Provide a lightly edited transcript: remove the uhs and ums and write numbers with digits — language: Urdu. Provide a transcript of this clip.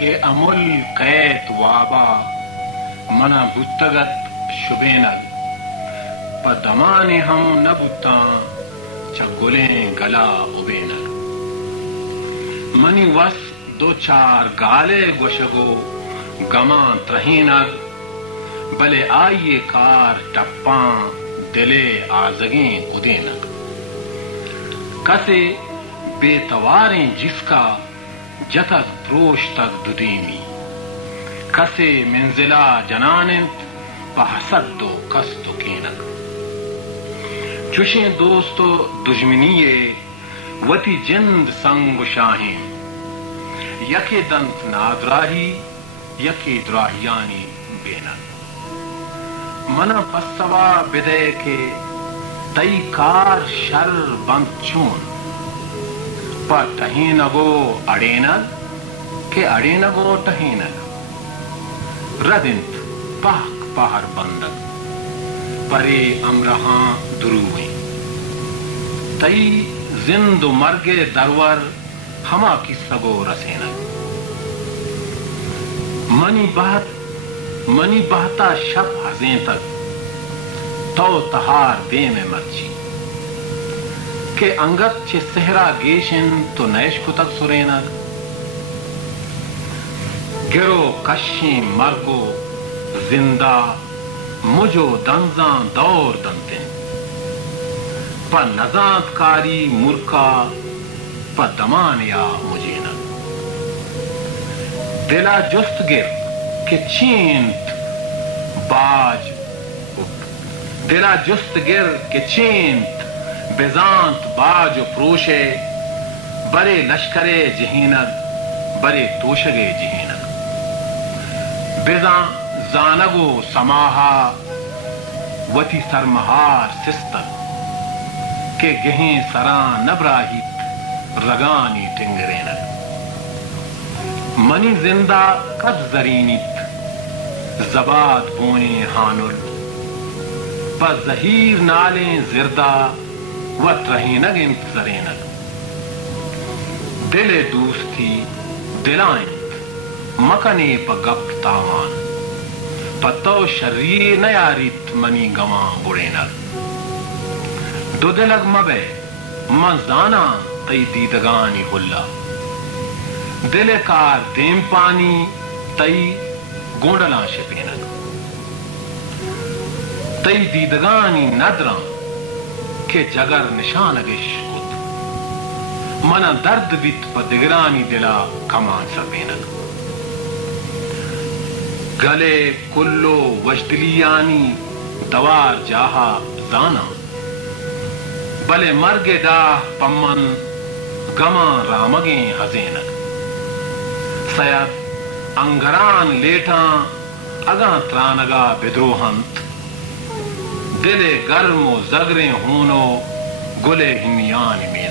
کہ امل قیت وابا منا بتگت شبینگ پا دمانے ہم نہ بتاں چا گلیں گلا ابینگ منی وس دو چار گالے گوشگو گماں ترہینگ بلے آئیے کار ٹپاں دلے آزگیں ادینگ کسے بے تواریں جس کا جتک پروش تک ددیمی کسے منزلہ جنانت بحسد دو کستو کینک چشیں دوستو دشمنیے وتی جند سنگ شاہین یکی دنت نادراہی یکی دراہیانی بینک منا پسوا بدے کے تئی کار شر بند چون پا ٹہینگو اڑینگ کہ اڑینگو ٹہینگ ردنت پاک پہر بندگ پرے امرہاں درویں تئی زند و مرگ درور ہما کی سگو رسینگ منی بہتا شب ہزیں تک تو تہار دے میں مرچی کہ انگت چھ سہرا گیشن تو نیش کو تک سرینگ گرو کشیں مرگو زندہ مجھو دنزاں دور دنتیں پا نزانت کاری مرکا پا دمانیا مجینگ دلا جست گر کہ چینت باج دلا جست گر کہ چینت بزانت باج و پروشے برے لشکرے جہینگ برے توشگے جہینگ بزان زانگو سماہا وتی سرمہار سستگ کہ گہیں سران نبراہیت رگانی ٹنگرینگ منی زندہ کد زرینیت زباد بوئیں ہانر پا زہیر نالیں زردہ و ترہینگ انت زرینگ دل دوستی دلائیں مکنے پا گپ تاوان پا تو شریر نیاریت منی گواں بڑینگ دو دلگ مبے من زانا تی دیدگانی ہلا دل کار دیم پانی تی گونڈلاں شپینگ تی دیدگانی ندراں کہ جگر نشانگش کت منا درد بیت پا دگرانی دلا کمان سپینگ گلے کلو وجدلیانی دوار جاہا زانا بلے مرگ داہ پمن گمان رامگیں ہزینگ سید انگران لیٹاں اگاں ترانگا بدروہنت دلے گرم و زگریں ہونو گلے ہمیان میں